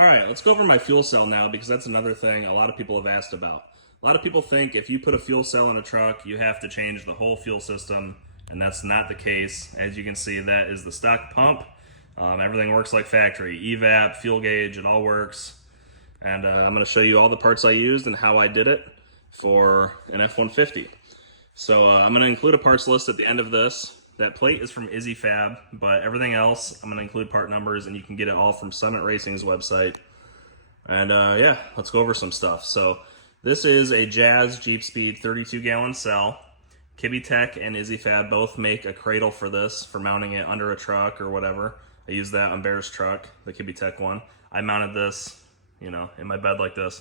All right, let's go over my fuel cell now because that's another thing a lot of people have asked about. A lot of people think if you put a fuel cell in a truck, you have to change the whole fuel system, and that's not the case. As you can see, that is the stock pump. Everything works like factory. Evap, fuel gauge, it all works. And I'm going to show you all the parts I used and how I did it for an F-150. So I'm going to include a parts list at the end of this. That plate is from Izzy Fab, but everything else I'm going to include part numbers, and you can get it all from Summit Racing's website. And yeah, let's go over some stuff. So this is a Jazz Jeep Speed 32-gallon cell. Kibby Tech and Izzy Fab both make a cradle for this, for mounting it under a truck or whatever. I used that on Bear's truck, the Kibby Tech one. I mounted this, you know, in my bed like this.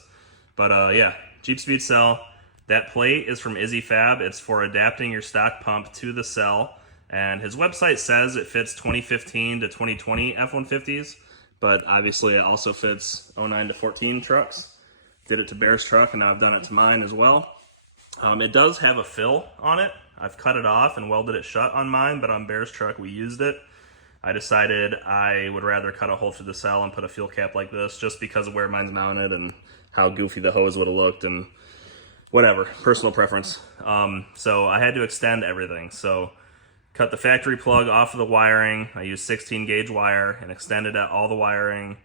But yeah, Jeep Speed cell. That plate is from Izzy Fab. It's for adapting your stock pump to the cell. And his website says it fits 2015 to 2020 F-150s, but obviously it also fits 09 to 14 trucks. Did it to Bear's truck, and now I've done it to mine as well. It does have a fill on it. I've cut it off and welded it shut on mine, but on Bear's truck we used it. I decided I would rather cut a hole through the cell and put a fuel cap like this just because of where mine's mounted and how goofy the hose would have looked and whatever, personal preference. So I had to extend everything. So cut the factory plug off of the wiring. I used 16 gauge wire and extended out all the wiring.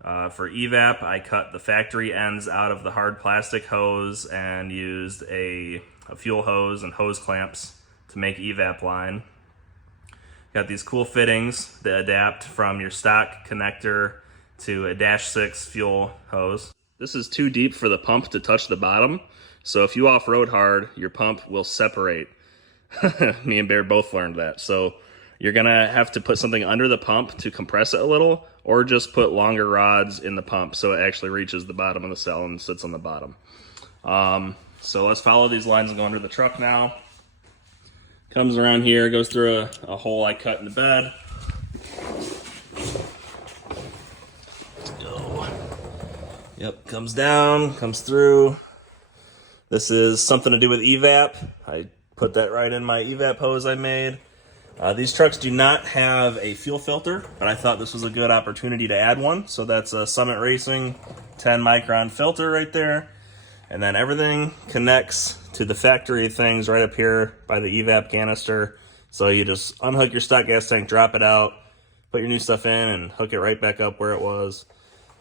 For evap, I cut the factory ends out of the hard plastic hose and used a fuel hose and hose clamps to make evap line. Got these cool fittings that adapt from your stock connector to a -6 fuel hose. This is too deep for the pump to touch the bottom, so if you off-road hard, your pump will separate. Me and Bear both learned that. So you're gonna have to put something under the pump to compress it a little, or just put longer rods in the pump so it actually reaches the bottom of the cell and sits on the bottom. So let's follow these lines and go under the truck now. Comes around here, goes through a hole I cut in the bed. Let's go. Yep, comes down, comes through. This is something to do with evap. I put that right in my evap hose I made. These trucks do not have a fuel filter, but I thought this was a good opportunity to add one. So that's a Summit Racing 10 micron filter right there. And then everything connects to the factory things right up here by the evap canister. So you just unhook your stock gas tank, drop it out, put your new stuff in, and hook it right back up where it was.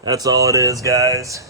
That's all it is, guys.